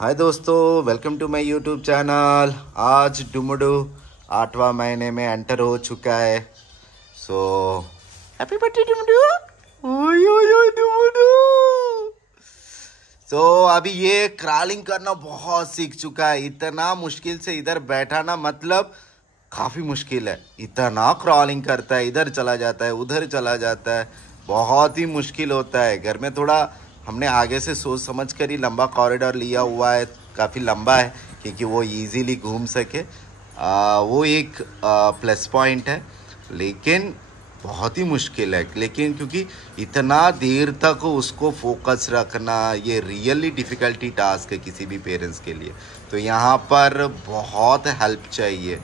हाय दोस्तों, welcome to my YouTube channel. आज डुमुडू 8वां महीने में एंटर हो चुका है। So happy birthday Dumudu. ओय ओय ओय डुमुडू। सो अभी ये क्रॉलिंग करना बहुत सीख चुका है। इतना मुश्किल से इधर बैठा ना, मतलब काफी मुश्किल है। इतना क्रॉलिंग करता है, इधर चला जाता है, उधर चला जाता है, बहुत ही मुश्किल होता है। घर में थोड़ा हमने आगे से सोच समझ कर ही लंबा कॉरिडोर लिया हुआ है, काफ़ी लंबा है क्योंकि वो इजीली घूम सके। वो एक प्लस पॉइंट है, लेकिन बहुत ही मुश्किल है। लेकिन क्योंकि इतना देर तक उसको फोकस रखना, ये रियली डिफ़िकल्टी टास्क है किसी भी पेरेंट्स के लिए। तो यहाँ पर बहुत हेल्प चाहिए।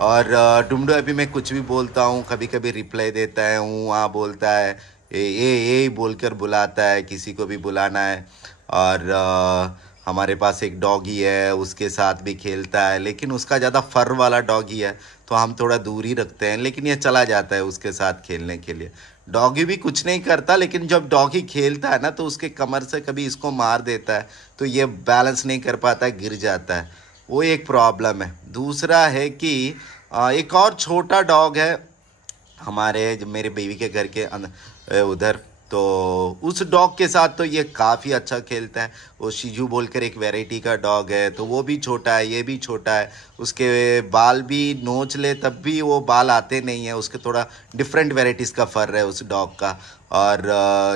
और डुमडू अभी मैं कुछ भी बोलता हूँ, कभी कभी रिप्लाई देता है, वहाँ बोलता है, ए बोलकर बुलाता है, किसी को भी बुलाना है। और हमारे पास एक डॉगी है, उसके साथ भी खेलता है, लेकिन उसका ज़्यादा फर वाला डॉगी है तो हम थोड़ा दूर ही रखते हैं। लेकिन ये चला जाता है उसके साथ खेलने के लिए। डॉगी भी कुछ नहीं करता, लेकिन जब डॉगी खेलता है ना तो उसके कमर से कभी इसको मार देता है, तो ये बैलेंस नहीं कर पाता है, गिर जाता है। वो एक प्रॉब्लम है। दूसरा है कि एक और छोटा डॉग है हमारे, जो मेरे बेबी के घर के उधर, तो उस डॉग के साथ तो ये काफ़ी अच्छा खेलता है। वो शिजू बोलकर एक वैरायटी का डॉग है, तो वो भी छोटा है, ये भी छोटा है। उसके बाल भी नोच ले तब भी वो बाल आते नहीं है, उसके थोड़ा डिफरेंट वैरायटीज़ का फर है उस डॉग का। और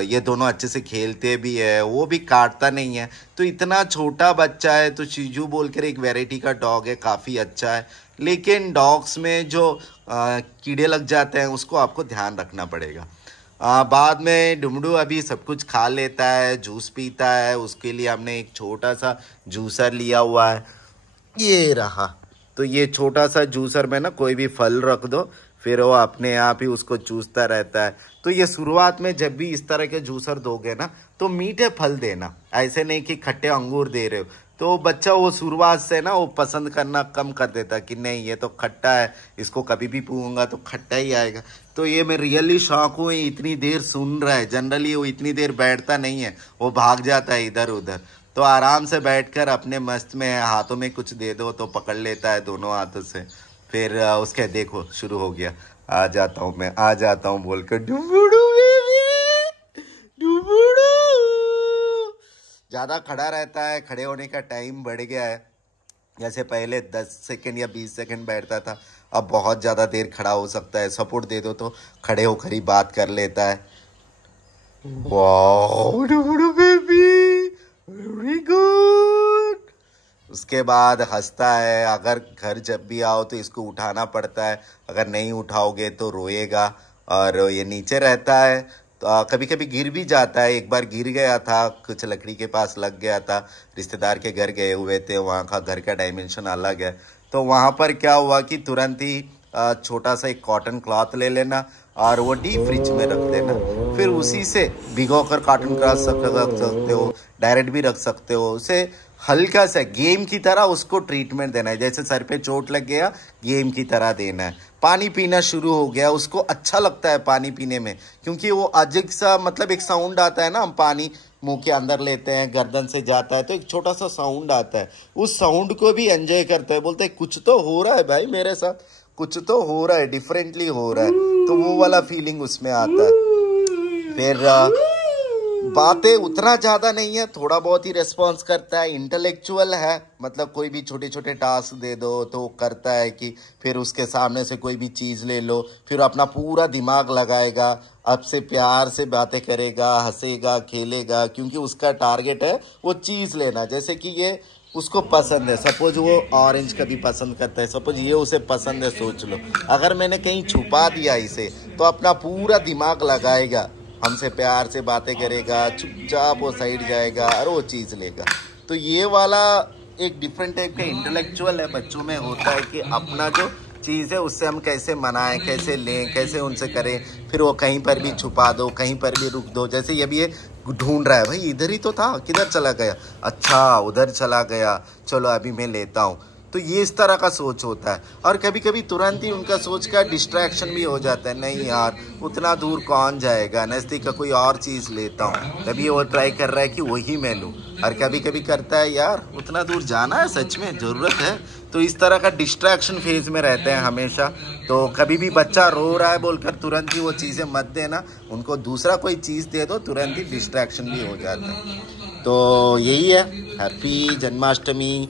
ये दोनों अच्छे से खेलते भी है, वो भी काटता नहीं है। तो इतना छोटा बच्चा है, तो शिजू बोलकर एक वैरायटी का डॉग है, काफ़ी अच्छा है। लेकिन डॉग्स में जो कीड़े लग जाते हैं उसको आपको ध्यान रखना पड़ेगा। बाद में डुमडू अभी सब कुछ खा लेता है, जूस पीता है। उसके लिए हमने एक छोटा सा जूसर लिया हुआ है, ये रहा। तो ये छोटा सा जूसर में ना कोई भी फल रख दो, फिर वो अपने आप ही उसको चूसता रहता है। तो ये शुरुआत में जब भी इस तरह के जूसर दोगे ना, तो मीठे फल देना, ऐसे नहीं कि खट्टे अंगूर दे रहे हो। तो बच्चा वो शुरुआत से ना वो पसंद करना कम कर देता कि नहीं ये तो खट्टा है, इसको कभी भी पीऊँगा तो खट्टा ही आएगा। तो ये मैं रियली शॉक हूँ, इतनी देर सुन रहा है। जनरली वो इतनी देर बैठता नहीं है, वो भाग जाता है इधर उधर। तो आराम से बैठकर अपने मस्त में हाथों में कुछ दे दो तो पकड़ लेता है दोनों हाथों से। फिर उसके देखो शुरू हो गया, आ जाता हूँ मैं, आ जाता हूँ बोलकर, डुबुडू बेबी, डुबुडू। ज़्यादा खड़ा रहता है, खड़े होने का टाइम बढ़ गया है। जैसे पहले 10 सेकंड या 20 सेकंड बैठता था, अब बहुत ज़्यादा देर खड़ा हो सकता है। सपोर्ट दे दो तो खड़े होकर ही बात कर लेता है। Wow Dubudu baby, very good. उसके बाद हंसता है। अगर घर जब भी आओ तो इसको उठाना पड़ता है, अगर नहीं उठाओगे तो रोएगा। और ये नीचे रहता है, तो कभी कभी गिर भी जाता है। एक बार गिर गया था, कुछ लकड़ी के पास लग गया था। रिश्तेदार के घर गए हुए थे, वहाँ का घर का डायमेंशन अलग है। तो वहाँ पर क्या हुआ कि तुरंत ही छोटा सा एक कॉटन क्लॉथ ले लेना और वो डीप फ्रिज में रख देना। फिर उसी से भिगोकर कॉटन क्लॉथ रख सकते हो, डायरेक्ट भी रख सकते हो। उसे हल्का सा गेम की तरह उसको ट्रीटमेंट देना है। जैसे सर पे चोट लग गया, गेम की तरह देना है। पानी पीना शुरू हो गया, उसको अच्छा लगता है पानी पीने में, क्योंकि वो अजीब सा, मतलब एक साउंड आता है ना, हम पानी मुंह के अंदर लेते हैं, गर्दन से जाता है तो एक छोटा सा साउंड आता है। उस साउंड को भी एंजॉय करता है, बोलते हैं कुछ तो हो रहा है भाई मेरे साथ, कुछ तो हो रहा है, डिफरेंटली हो रहा है। तो वो वाला फीलिंग उसमें आता है। फिर बातें उतना ज़्यादा नहीं है, थोड़ा बहुत ही रिस्पॉन्स करता है। इंटेलेक्चुअल है, मतलब कोई भी छोटे छोटे टास्क दे दो तो करता है कि फिर उसके सामने से कोई भी चीज़ ले लो, फिर अपना पूरा दिमाग लगाएगा, आपसे प्यार से बातें करेगा, हंसेगा, खेलेगा, क्योंकि उसका टारगेट है वो चीज़ लेना। जैसे कि ये उसको पसंद है, सपोज वो ऑरेंज कभी पसंद करता है, सपोज ये उसे पसंद है, सोच लो अगर मैंने कहीं छुपा दिया इसे, तो अपना पूरा दिमाग लगाएगा, हमसे प्यार से बातें करेगा, चुपचाप वो साइड जाएगा और वो चीज़ लेगा। तो ये वाला एक डिफरेंट टाइप का इंटेलेक्चुअल है, बच्चों में होता है कि अपना जो चीज़ है उससे हम कैसे मनाएं, कैसे लें, कैसे उनसे करें। फिर वो कहीं पर भी छुपा दो, कहीं पर भी रुक दो। जैसे ये भी ये ढूंढ रहा है, भाई इधर ही तो था, किधर चला गया, अच्छा उधर चला गया, चलो अभी मैं लेता हूँ। तो ये इस तरह का सोच होता है। और कभी कभी तुरंत ही उनका सोच का डिस्ट्रैक्शन भी हो जाता है, नहीं यार उतना दूर कौन जाएगा, नज़दीक का कोई और चीज़ लेता हूँ। कभी वो ट्राई कर रहा है कि वही मैं लूँ, और कभी कभी करता है यार उतना दूर जाना है, सच में ज़रूरत है। तो इस तरह का डिस्ट्रैक्शन फेज में रहते हैं हमेशा। तो कभी भी बच्चा रो रहा है बोलकर तुरंत ही वो चीज़ें मत देना, उनको दूसरा कोई चीज़ दे दो, तुरंत ही डिस्ट्रैक्शन भी हो जाता है। तो यही है। हैप्पी जन्माष्टमी,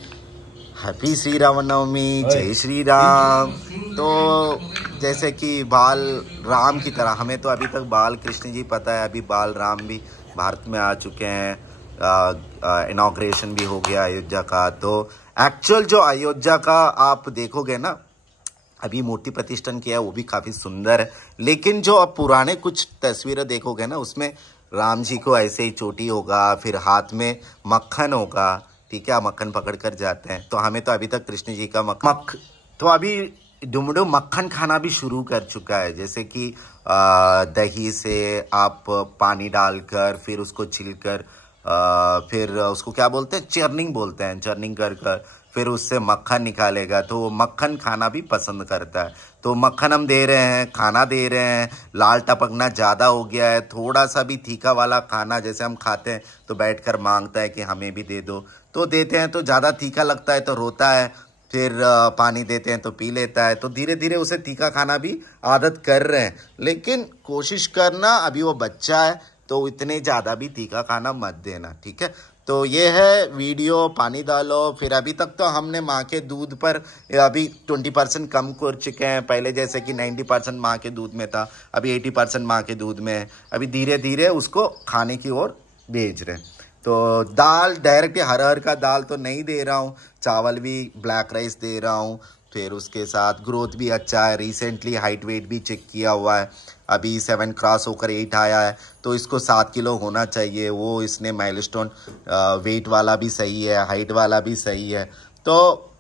हैप्पी श्री रामनवमी, जय श्री राम। तो जैसे कि बाल राम की तरह, हमें तो अभी तक बाल कृष्ण जी पता है, अभी बाल राम भी भारत में आ चुके हैं। इनॉग्रेशन भी हो गया अयोध्या का। तो एक्चुअल जो अयोध्या का आप देखोगे ना, अभी मूर्ति प्रतिष्ठान किया है वो भी काफ़ी सुंदर है, लेकिन जो आप पुराने कुछ तस्वीरें देखोगे ना, उसमें राम जी को ऐसे ही चोटी होगा, फिर हाथ में मक्खन होगा, ठीक है, मक्खन पकड़ कर जाते हैं। तो हमें तो अभी तक कृष्ण जी का तो अभी डुमडुम मक्खन खाना भी शुरू कर चुका है, जैसे कि दही से आप पानी डालकर फिर उसको छिलकर फिर उसको क्या बोलते हैं, चर्निंग बोलते हैं, चर्निंग कर कर फिर उससे मक्खन निकालेगा। तो वो मक्खन खाना भी पसंद करता है। तो मक्खन हम दे रहे हैं, खाना दे रहे हैं। लाल टपकना ज़्यादा हो गया है, थोड़ा सा भी तीखा वाला खाना जैसे हम खाते हैं तो बैठकर मांगता है कि हमें भी दे दो, तो देते हैं। तो ज़्यादा तीखा लगता है तो रोता है, फिर पानी देते हैं तो पी लेता है। तो धीरे धीरे उसे तीखा खाना भी आदत कर रहे हैं, लेकिन कोशिश करना, अभी वो बच्चा है तो इतने ज़्यादा भी तीखा खाना मत देना, ठीक है। तो ये है वीडियो, पानी डालो। फिर अभी तक तो हमने माँ के दूध पर अभी 20% कम कर चुके हैं। पहले जैसे कि 90% माँ के दूध में था, अभी 80% माँ के दूध में है। अभी धीरे धीरे उसको खाने की ओर भेज रहे हैं। तो दाल डायरेक्ट हर का दाल तो नहीं दे रहा हूँ, चावल भी ब्लैक राइस दे रहा हूँ। फिर उसके साथ ग्रोथ भी अच्छा है, रिसेंटली हाइट वेट भी चेक किया हुआ है, अभी 7 क्रॉस होकर 8 आया है। तो इसको 7 किलो होना चाहिए, वो इसने माइलस्टोन वेट वाला भी सही है, हाइट वाला भी सही है, तो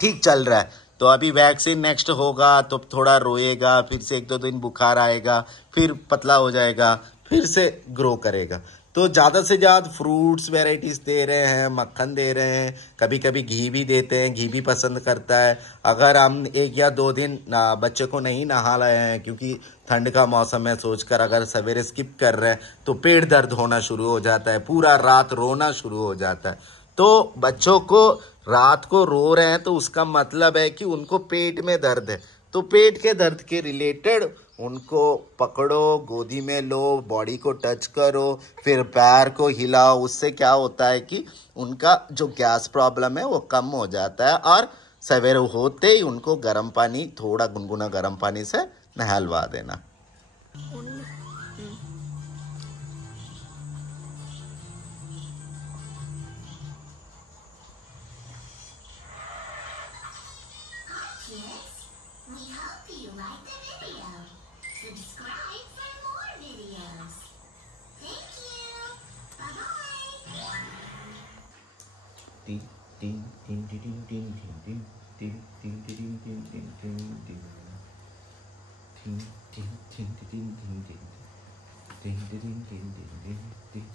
ठीक चल रहा है। तो अभी वैक्सीन नेक्स्ट होगा तो थोड़ा रोएगा, फिर से 1-2 दिन बुखार आएगा, फिर पतला हो जाएगा, फिर से ग्रो करेगा। तो ज़्यादा से ज़्यादा फ्रूट्स वेराइटीज़ दे रहे हैं, मक्खन दे रहे हैं, कभी कभी घी भी देते हैं, घी भी पसंद करता है। अगर हम 1 या 2 दिन बच्चे को नहीं नहा रहे हैं क्योंकि ठंड का मौसम है सोचकर, अगर सवेरे स्किप कर रहे हैं तो पेट दर्द होना शुरू हो जाता है, पूरा रात रोना शुरू हो जाता है। तो बच्चों को रात को रो रहे हैं तो उसका मतलब है कि उनको पेट में दर्द है। तो पेट के दर्द के रिलेटेड उनको पकड़ो, गोदी में लो, बॉडी को टच करो, फिर पैर को हिलाओ। उससे क्या होता है कि उनका जो गैस प्रॉब्लम है वो कम हो जाता है। और सवेरे होते ही उनको गर्म पानी, थोड़ा गुनगुना गर्म पानी से नहलवा देना। We hope you like the video. Subscribe for more videos. Thank you. Bye-bye. Ding, ding, ding, ding, ding, ding, ding, ding, ding, ding, ding, ding, ding, ding. Ding, ding, ding, ding, ding, ding. Ding, ding, ding, ding, ding, ding.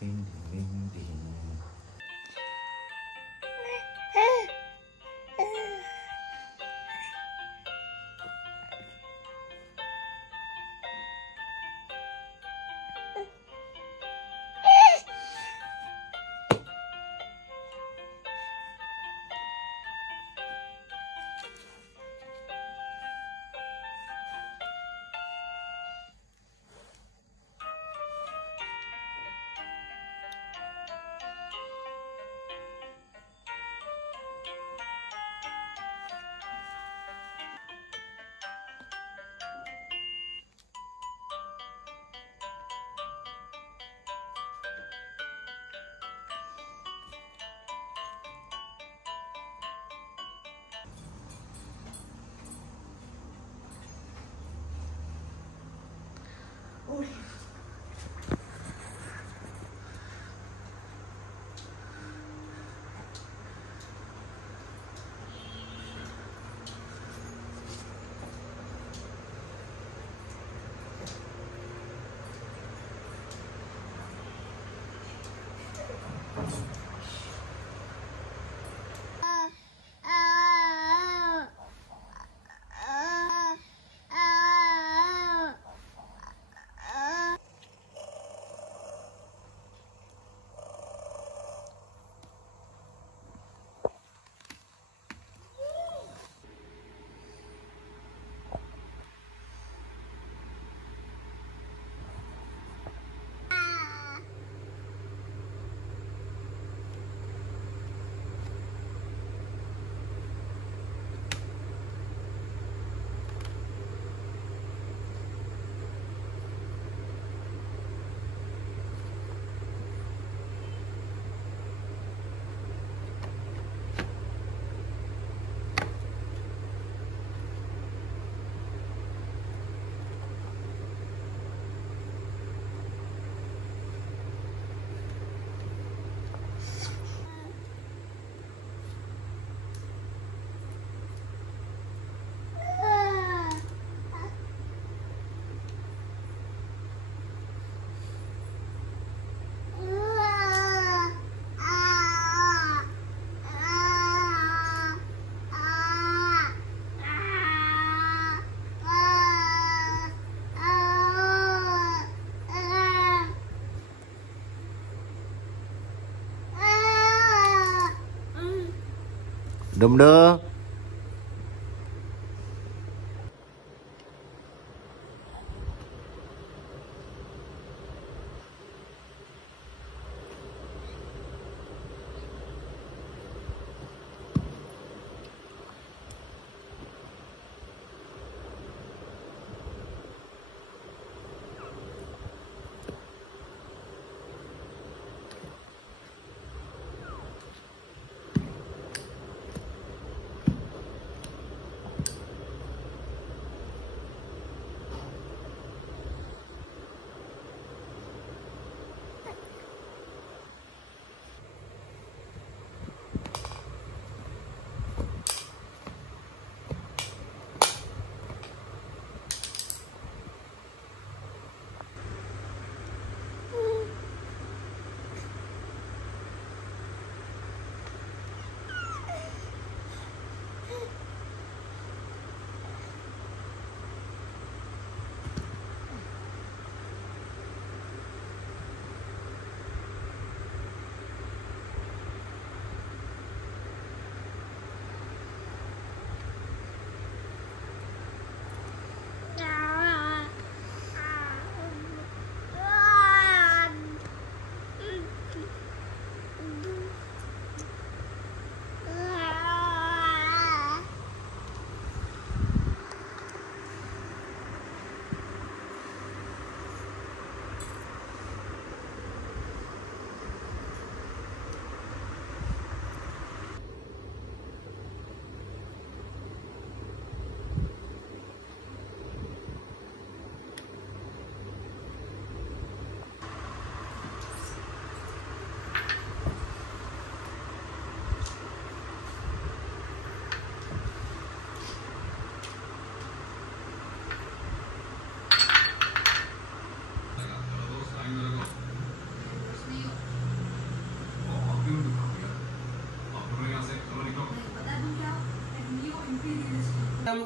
Ding, ding, ding, ding. डुमडो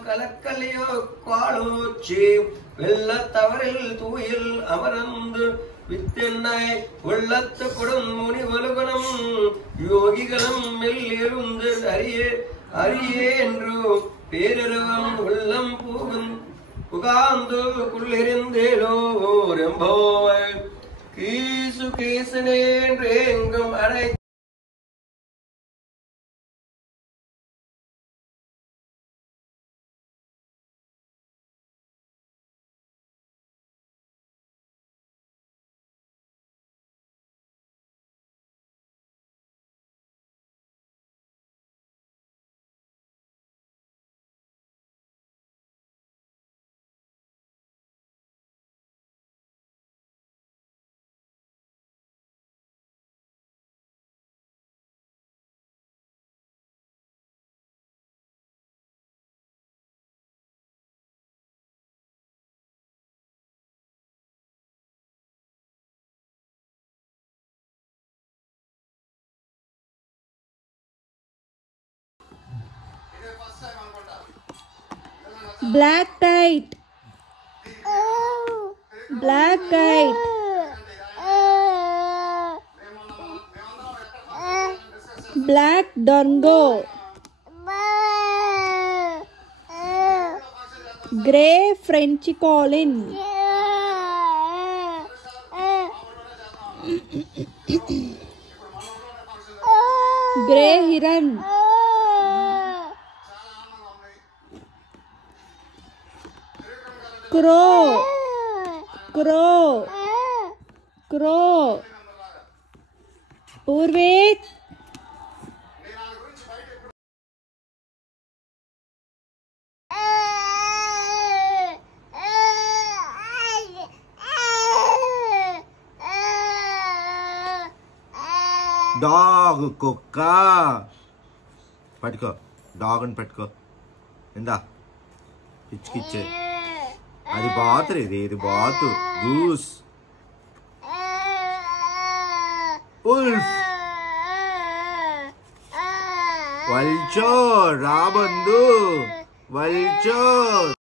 கலக்கலையோ காலோச்சி வெள்ள தவறில் தூயில் அமர்ந்து வித்தென்னாய் உள்ளத்து கொடும் முனிவலுகுணம் யோகிகளும் மெல்லிருந்து அரியே என்று பேரவம் உள்ளம் புகாந்து குள்ளிருந்தேலோ ரெம்போவை கீசு கீசனே என்று எங்கும் அடை black kite, black kite, black dongo, grey French colin, grey heron, crow, crow, crow, Purvit, dog కుక్క పట్టుకో డాగ్ అని పెట్టుకో ఇందా పిచ్చికిచ్చే అది బాతురు ఇది బాతు గూస్ ఉల్ఫ్ వల్చోర్ రాబందు వల్చోర్